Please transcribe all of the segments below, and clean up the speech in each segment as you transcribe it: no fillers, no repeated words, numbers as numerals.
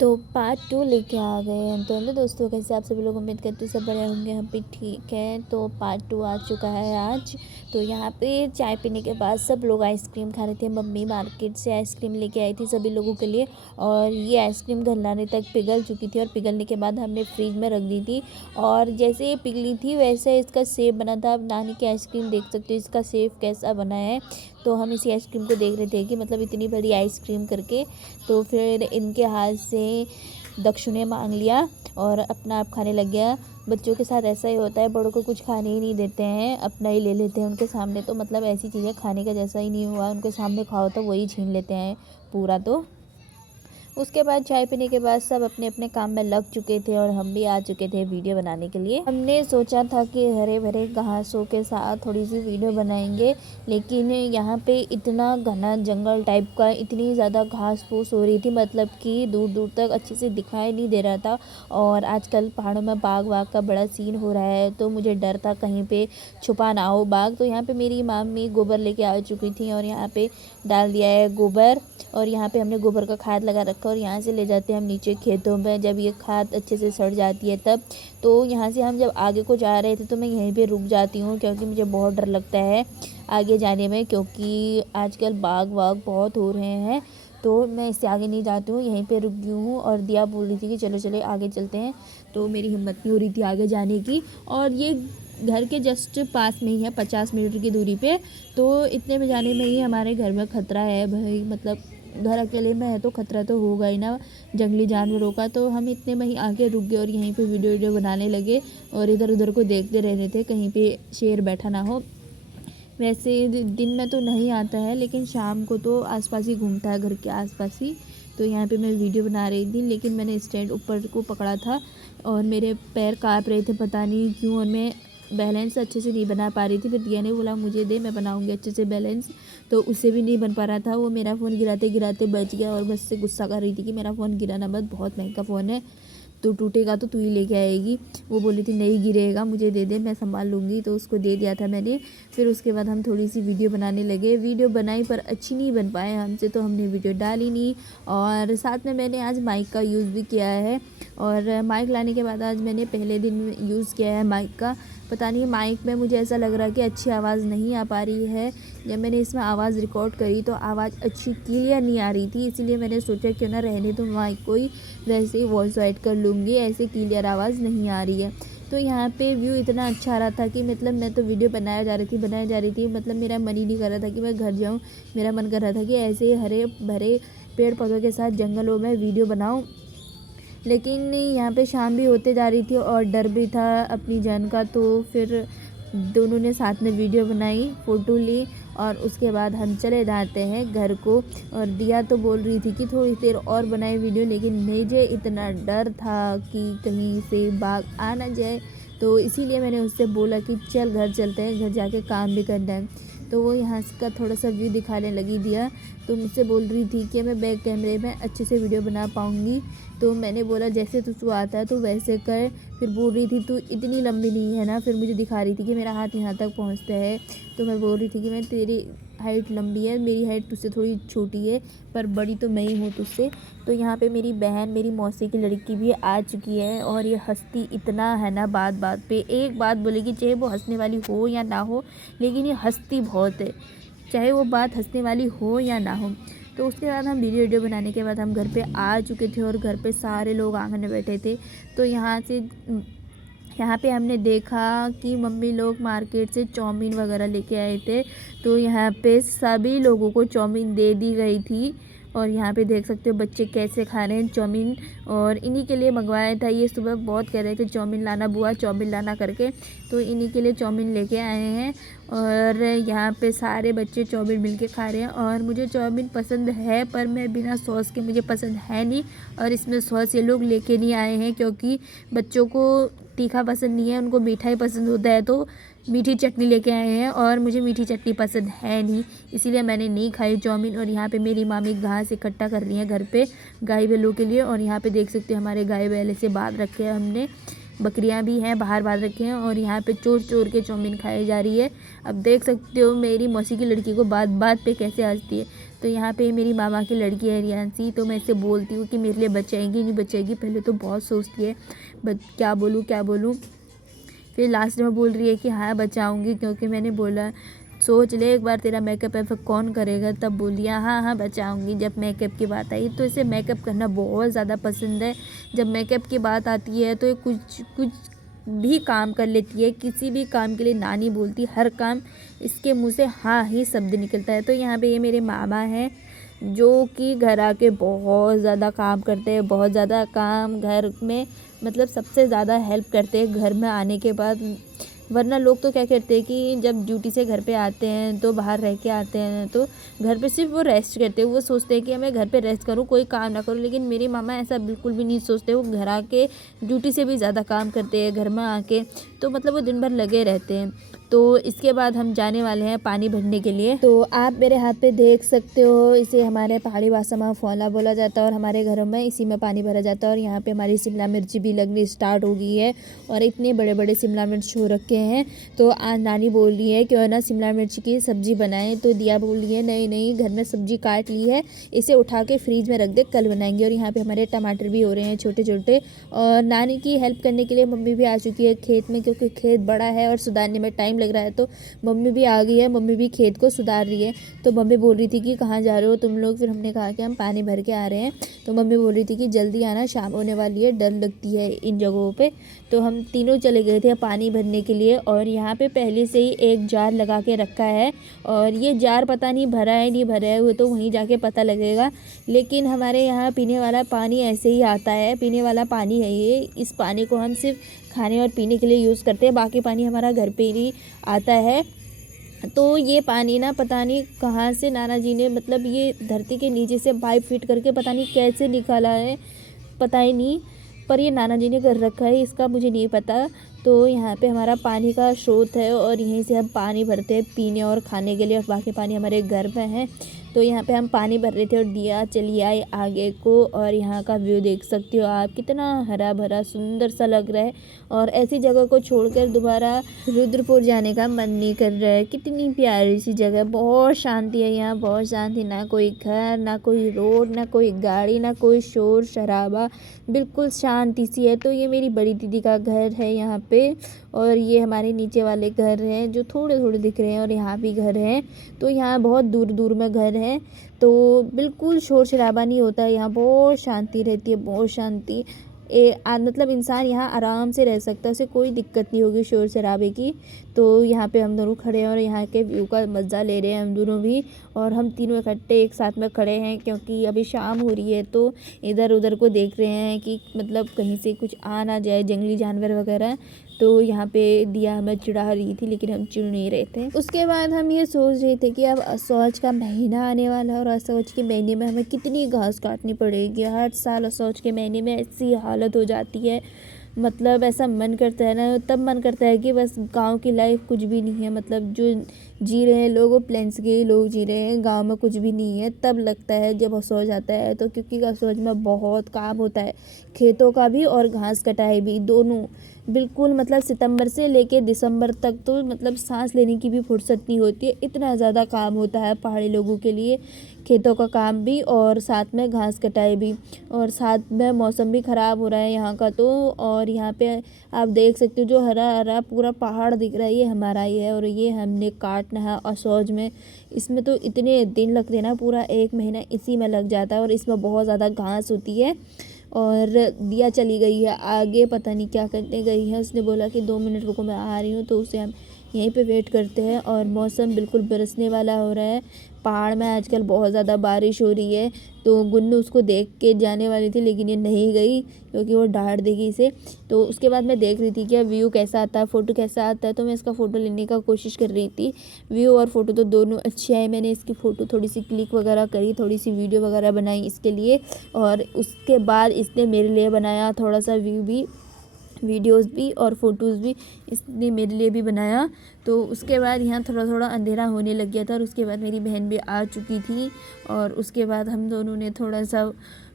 तो पार्ट 2 लेके आ गए हैं। तो हेलो दोस्तों, कैसे आप सभी लोग, उम्मीद करते हैं सब बढ़िया होंगे, हम भी ठीक हैं। तो पार्ट 2 आ चुका है आज। तो यहाँ पे चाय पीने के बाद सब लोग आइसक्रीम खा रहे थे। मम्मी मार्केट से आइसक्रीम लेके आई थी सभी लोगों के लिए, और ये आइसक्रीम घर लाने तक पिघल चुकी थी, और पिघलने के बाद हमने फ्रिज में रख दी थी। और जैसे ये पिघली थी वैसे इसका शेप बना था। अब नानी की आइसक्रीम देख सकते हो इसका शेप कैसा बना है। तो हम इसी आइसक्रीम को देख रहे थे कि मतलब इतनी बड़ी आइसक्रीम करके। तो फिर इनके हाथ से दक्षिणे मांग लिया और अपना आप खाने लग गया। बच्चों के साथ ऐसा ही होता है, बड़ों को कुछ खाने ही नहीं देते हैं, अपना ही ले लेते हैं उनके सामने। तो मतलब ऐसी चीज़ें खाने का जैसा ही नहीं हुआ, उनके सामने खाओ तो वही छीन लेते हैं पूरा। तो उसके बाद चाय पीने के बाद सब अपने अपने काम में लग चुके थे, और हम भी आ चुके थे वीडियो बनाने के लिए। हमने सोचा था कि हरे भरे घासों के साथ थोड़ी सी वीडियो बनाएंगे, लेकिन यहाँ पे इतना घना जंगल टाइप का, इतनी ज़्यादा घास फूस हो रही थी, मतलब कि दूर दूर तक अच्छे से दिखाई नहीं दे रहा था। और आजकल पहाड़ों में बाघ वाघ का बड़ा सीन हो रहा है, तो मुझे डर था कहीं पे छुपा ना हो बाघ। तो यहाँ पे मेरी मामी गोबर लेके आ चुकी थी, और यहाँ पे डाल दिया है गोबर, और यहाँ पे हमने गोबर का खाद लगा रखा, और यहाँ से ले जाते हैं हम नीचे खेतों में। जब ये खाद अच्छे से सड़ जाती है तब। तो यहाँ से हम जब आगे को जा रहे थे तो मैं यहीं पे रुक जाती हूँ, क्योंकि मुझे बहुत डर लगता है आगे जाने में, क्योंकि आजकल बाघ वाघ बहुत हो रहे हैं। तो मैं इससे आगे नहीं जाती हूँ, यहीं पे रुक गई हूँ। और दिया बोल रही थी कि चलो चले आगे चलते हैं, तो मेरी हिम्मत नहीं हो रही थी आगे जाने की। और ये घर के जस्ट पास में ही है, 50 मीटर की दूरी पे। तो इतने में जाने में ही हमारे घर में खतरा है भाई, मतलब घर अकेले में है तो खतरा तो होगा ही ना जंगली जानवरों का। तो हम इतने में ही आगे रुक गए और यहीं पे वीडियो बनाने लगे, और इधर उधर को देखते रह रहे थे कहीं पे शेर बैठा ना हो। वैसे दिन में तो नहीं आता है, लेकिन शाम को तो आसपास ही घूमता है, घर के आसपास ही। तो यहाँ पे मैं वीडियो बना रही थी, लेकिन मैंने स्टैंड ऊपर को पकड़ा था और मेरे पैर काँप रहे थे, पता नहीं क्यों, और मैं बैलेंस अच्छे से नहीं बना पा रही थी। फिर दिया ने बोला मुझे दे, मैं बनाऊंगी अच्छे से बैलेंस। तो उससे भी नहीं बन पा रहा था, वो मेरा फ़ोन गिराते गिराते बच गया, और मुझसे गुस्सा कर रही थी कि मेरा फ़ोन गिराना मत, बहुत महंगा फ़ोन है, तो टूटेगा तो तू ही लेके आएगी। वो बोली थी नहीं गिरेगा, मुझे दे दे, मैं संभाल लूँगी। तो उसको दे दिया था मैंने। फिर उसके बाद हम थोड़ी सी वीडियो बनाने लगे। वीडियो बनाई पर अच्छी नहीं बन पाए हमसे, तो हमने वीडियो डाली नहीं। और साथ में मैंने आज माइक का यूज़ भी किया है, और माइक लाने के बाद आज मैंने पहले दिन यूज़ किया है माइक का। पता नहीं माइक में मुझे ऐसा लग रहा है कि अच्छी आवाज़ नहीं आ पा रही है। जब मैंने इसमें आवाज़ रिकॉर्ड करी तो आवाज़ अच्छी क्लियर नहीं आ रही थी, इसलिए मैंने सोचा क्यों ना रहने तो माइक को ही वैसे ही वॉइस ऐड कर लूँगी, ऐसे क्लियर आवाज़ नहीं आ रही है। तो यहाँ पे व्यू इतना अच्छा आ रहा था कि मतलब मैं तो वीडियो बनाया जा रही थी, मतलब मेरा मन ही नहीं कर रहा था कि मैं घर जाऊँ। मेरा मन कर रहा था कि ऐसे हरे भरे पेड़ पौधों के साथ जंगलों में वीडियो बनाऊँ। लेकिन यहाँ पे शाम भी होते जा रही थी और डर भी था अपनी जान का। तो फिर दोनों ने साथ में वीडियो बनाई, फ़ोटो ली, और उसके बाद हम चले जाते हैं घर को। और दिया तो बोल रही थी कि थोड़ी देर और बनाए वीडियो, लेकिन मुझे इतना डर था कि कहीं से बाघ आ ना जाए, तो इसीलिए मैंने उससे बोला कि चल घर चलते हैं, घर जाके काम भी करना है। तो वो यहाँ का थोड़ा सा व्यू दिखाने लगी दिया। तो मुझसे बोल रही थी कि मैं बैक कैमरे में अच्छे से वीडियो बना पाऊँगी। तो मैंने बोला जैसे तुझको आता है तो वैसे कर। फिर बोल रही थी तू इतनी लंबी नहीं है ना, फिर मुझे दिखा रही थी कि मेरा हाथ यहाँ तक पहुँचता है। तो मैं बोल रही थी कि मैं तेरी हाइट लंबी है, मेरी हाइट तुझसे थोड़ी छोटी है, पर बड़ी तो मैं ही हूँ तुझसे। तो यहाँ पे मेरी बहन, मेरी मौसी की लड़की भी आ चुकी है, और ये हंसती इतना है ना, बात बात पे एक बात बोलेगी, चाहे वो हंसने वाली हो या ना हो, लेकिन ये हंसती बहुत है, चाहे वो बात हंसने वाली हो या ना हो। तो उसके बाद हम वीडियो बनाने के बाद हम घर पे आ चुके थे, और घर पे सारे लोग आंगन में बैठे थे। तो यहाँ पे हमने देखा कि मम्मी लोग मार्केट से चाउमीन वगैरह लेके आए थे। तो यहाँ पे सभी लोगों को चाउमीन दे दी गई थी, और यहाँ पे देख सकते हो बच्चे कैसे खा रहे हैं चाउमीन। और इन्हीं के लिए मंगवाया था, ये सुबह बहुत कह रहे थे चाउमीन लाना बुआ, चाउमीन लाना करके, तो इन्हीं के लिए चाउमीन लेके आए हैं। और यहाँ पे सारे बच्चे चाउमीन मिल के खा रहे हैं, और मुझे चाउमीन पसंद है, पर मैं बिना सॉस के मुझे पसंद है नहीं। और इसमें सॉस ये लोग लेके नहीं आए हैं, क्योंकि बच्चों को तीखा पसंद नहीं है, उनको मीठा ही पसंद होता है। तो मीठी चटनी लेके आए हैं, और मुझे मीठी चटनी पसंद है नहीं, इसीलिए मैंने नहीं खाई चाउमीन। और यहाँ पे मेरी मामी घास इकट्ठा कर रही है घर पे गाय बैलों के लिए। और यहाँ पे देख सकते हैं हमारे गाय बैल से बांध रखे हैं हमने, बकरियां भी हैं बाहर बांध रखे हैं, और यहाँ पे चोर चोर के चाउमीन खाई जा रही है। अब देख सकते हो मेरी मौसी की लड़की को बात बात पे कैसे हंसती है। तो यहाँ पे मेरी मामा की लड़की है रियांसी, तो मैं इससे बोलती हूँ कि मेरे लिए बचाएंगी नहीं बचाएगी, पहले तो बहुत सोचती है क्या बोलूँ। फिर लास्ट में बोल रही है कि हाँ बचाऊंगी, क्योंकि मैंने बोला सोच ले एक बार तेरा मेकअप है फिर कौन करेगा। तब बोली हाँ बचाऊंगी। जब मेकअप की बात आई तो इसे मेकअप करना बहुत ज़्यादा पसंद है। जब मेकअप की बात आती है तो ये कुछ भी काम कर लेती है, किसी भी काम के लिए ना नहीं बोलती, हर काम इसके मुंह से हाँ ही शब्द निकलता है। तो यहाँ पे ये मेरे मामा हैं जो कि घर आके बहुत ज़्यादा काम करते हैं, बहुत ज़्यादा काम घर में, मतलब सबसे ज़्यादा हेल्प करते हैं घर में आने के बाद। वरना लोग तो क्या करते हैं कि जब ड्यूटी से घर पे आते हैं तो बाहर रह के आते हैं तो घर पे सिर्फ वो रेस्ट करते हैं, वो सोचते हैं कि मैं घर पे रेस्ट करूँ, कोई काम ना करूँ। लेकिन मेरी मामा ऐसा बिल्कुल भी नहीं सोचते, वो घर आके ड्यूटी से भी ज़्यादा काम करते हैं घर में आके, तो मतलब वो दिन भर लगे रहते हैं। तो इसके बाद हम जाने वाले हैं पानी भरने के लिए। तो आप मेरे हाथ पे देख सकते हो, इसे हमारे पहाड़ी भाषा में फौला बोला जाता है और हमारे घरों में इसी में पानी भरा जाता है। और यहाँ पे हमारी शिमला मिर्ची भी लगनी स्टार्ट हो गई है और इतने बड़े बड़े शिमला मिर्च हो रखे हैं। तो आज नानी बोल रही है क्यों ना शिमला मिर्च की सब्जी बनाएं, तो दिया बोल रही है नहीं घर में सब्जी काट ली है, इसे उठा के फ्रिज में रख दे, कल बनाएंगे। और यहाँ पे हमारे टमाटर भी हो रहे हैं छोटे छोटे। और नानी की हेल्प करने के लिए मम्मी भी आ चुकी है खेत में, क्योंकि खेत बड़ा है और सुधारने में टाइम लग रहा है। तो मम्मी भी आ गई है, मम्मी भी खेत को सुधार रही है। तो मम्मी बोल रही थी कि कहाँ जा रहे हो तुम लोग, फिर हमने कहा कि हम पानी भर के आ रहे हैं। तो मम्मी बोल रही थी कि जल्दी आना, शाम होने वाली है, डर लगती है इन जगहों पे। तो हम तीनों चले गए थे पानी भरने के लिए। और यहाँ पे पहले से ही एक जार लगा के रखा है, और ये जार पता नहीं भरा है नहीं भरा है, वो तो वहीं जाके पता लगेगा। लेकिन हमारे यहाँ पीने वाला पानी ऐसे ही आता है, पीने वाला पानी है ये। इस पानी को हम सिर्फ खाने और पीने के लिए यूज़ करते हैं, बाकी पानी हमारा घर पे ही आता है। तो ये पानी ना पता नहीं कहाँ से नाना जी ने, मतलब ये धरती के नीचे से पाइप फिट करके पता नहीं कैसे निकाला है, पता ही नहीं, पर ये नाना जी ने कर रखा है, इसका मुझे नहीं पता। तो यहाँ पे हमारा पानी का स्रोत है और यहीं से हम पानी भरते हैं पीने और खाने के लिए, और बाकी पानी हमारे घर में है। तो यहाँ पे हम पानी भर रहे थे और दिया चली आई आगे को। और यहाँ का व्यू देख सकते हो आप, कितना हरा भरा सुंदर सा लग रहा है। और ऐसी जगह को छोड़कर दोबारा रुद्रपुर जाने का मन नहीं कर रहा है। कितनी प्यारी सी जगह, बहुत शांति है यहाँ, बहुत शांति, ना कोई घर, ना कोई रोड, ना कोई गाड़ी, ना कोई शोर शराबा, बिल्कुल शांति सी है। तो ये मेरी बड़ी दीदी का घर है यहाँ पे, और ये हमारे नीचे वाले घर हैं जो थोड़े थोड़े दिख रहे हैं, और यहाँ भी घर हैं। तो यहाँ बहुत दूर दूर में घर हैं, तो बिल्कुल शोर शराबा नहीं होता है यहाँ, बहुत शांति रहती है, बहुत शांति। मतलब इंसान यहाँ आराम से रह सकता है, उसे कोई दिक्कत नहीं होगी शोर शराबे की। तो यहाँ पे हम दोनों खड़े हैं और यहाँ के व्यू का मज़ा ले रहे हैं हम दोनों भी। और हम तीनों इकट्ठे एक साथ में खड़े हैं, क्योंकि अभी शाम हो रही है, तो इधर उधर को देख रहे हैं कि मतलब कहीं से कुछ आ ना जाए, जंगली जानवर वगैरह। तो यहाँ पे दिया हमें चिढ़ा रही थी, लेकिन हम चिढ़ नहीं रहे थे। उसके बाद हम ये सोच रहे थे कि अब असौज का महीना आने वाला है, और असौज के महीने में हमें कितनी घास काटनी पड़ेगी। हर साल असौज के महीने में ऐसी हालत हो जाती है, मतलब ऐसा मन करता है ना, तब मन करता है कि बस गांव की लाइफ कुछ भी नहीं है, मतलब जो जी रहे हैं लोग वो प्लेन्स के ही लोग जी रहे हैं, गांव में कुछ भी नहीं है। तब लगता है जब असौज आता है तो, क्योंकि असौज में बहुत काम होता है, खेतों का भी और घास कटाई भी, दोनों। बिल्कुल मतलब सितंबर से लेके दिसंबर तक तो मतलब सांस लेने की भी फुर्सत नहीं होती है, इतना ज़्यादा काम होता है पहाड़ी लोगों के लिए, खेतों का काम भी और साथ में घास कटाई भी, और साथ में मौसम भी ख़राब हो रहा है यहाँ का। तो और यहाँ पे आप देख सकते हो जो हरा हरा पूरा पहाड़ दिख रहा है, ये हमारा ही है, और ये हमने काटना है असौज में। इसमें तो इतने दिन लगते हैं ना, पूरा 1 महीना इसी में लग जाता है, और इसमें बहुत ज़्यादा घास होती है। और दिया चली गई है आगे, पता नहीं क्या करने गई है, उसने बोला कि 2 मिनट रुको मैं आ रही हूँ, तो उसे हम यहीं पे वेट करते हैं। और मौसम बिल्कुल बरसने वाला हो रहा है, पहाड़ में आजकल बहुत ज़्यादा बारिश हो रही है। तो गुन्नू उसको देख के जाने वाली थी, लेकिन ये नहीं गई क्योंकि वो डांट देगी इसे। तो उसके बाद मैं देख रही थी कि व्यू कैसा आता है, फ़ोटो कैसा आता है, तो मैं इसका फ़ोटो लेने का कोशिश कर रही थी। व्यू और फ़ोटो तो दोनों अच्छे आए, मैंने इसकी फ़ोटो थोड़ी सी क्लिक वगैरह करी, थोड़ी सी वीडियो वगैरह बनाई इसके लिए, और उसके बाद इसने मेरे लिए बनाया थोड़ा सा व्यू भी, वीडियोस भी और फ़ोटोज़ भी इसने मेरे लिए भी बनाया। तो उसके बाद यहाँ थोड़ा थोड़ा अंधेरा होने लग गया था, और उसके बाद मेरी बहन भी आ चुकी थी, और उसके बाद हम दोनों ने थोड़ा सा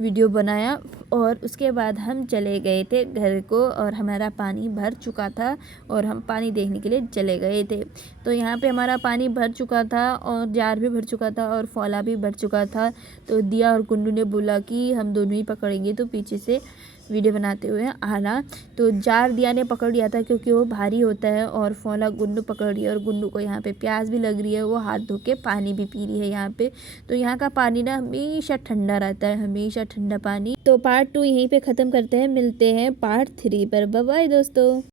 वीडियो बनाया और उसके बाद हम चले गए थे घर को और हमारा पानी भर चुका था और हम पानी देखने के लिए चले गए थे। तो यहाँ पे हमारा पानी भर चुका था और जार भी भर चुका था और फौला भी भर चुका था। तो दिया और गुन्नू ने बोला कि हम दोनों ही पकड़ेंगे, तो पीछे से वीडियो बनाते हुए आना। तो जार दिया ने पकड़ लिया था क्योंकि वो भारी होता है और फौला गुन्नू पकड़ लिया और गुन्नू को यहाँ पे प्यास भी लग रही है, वो हाथ धो के पानी भी पी रही है यहाँ पे। तो यहाँ का पानी ना हमेशा ठंडा रहता है, हमेशा ठंडा पानी। तो पार्ट 2 यहीं पे ख़त्म करते हैं, मिलते हैं पार्ट 3 पर। बाय बाय दोस्तों।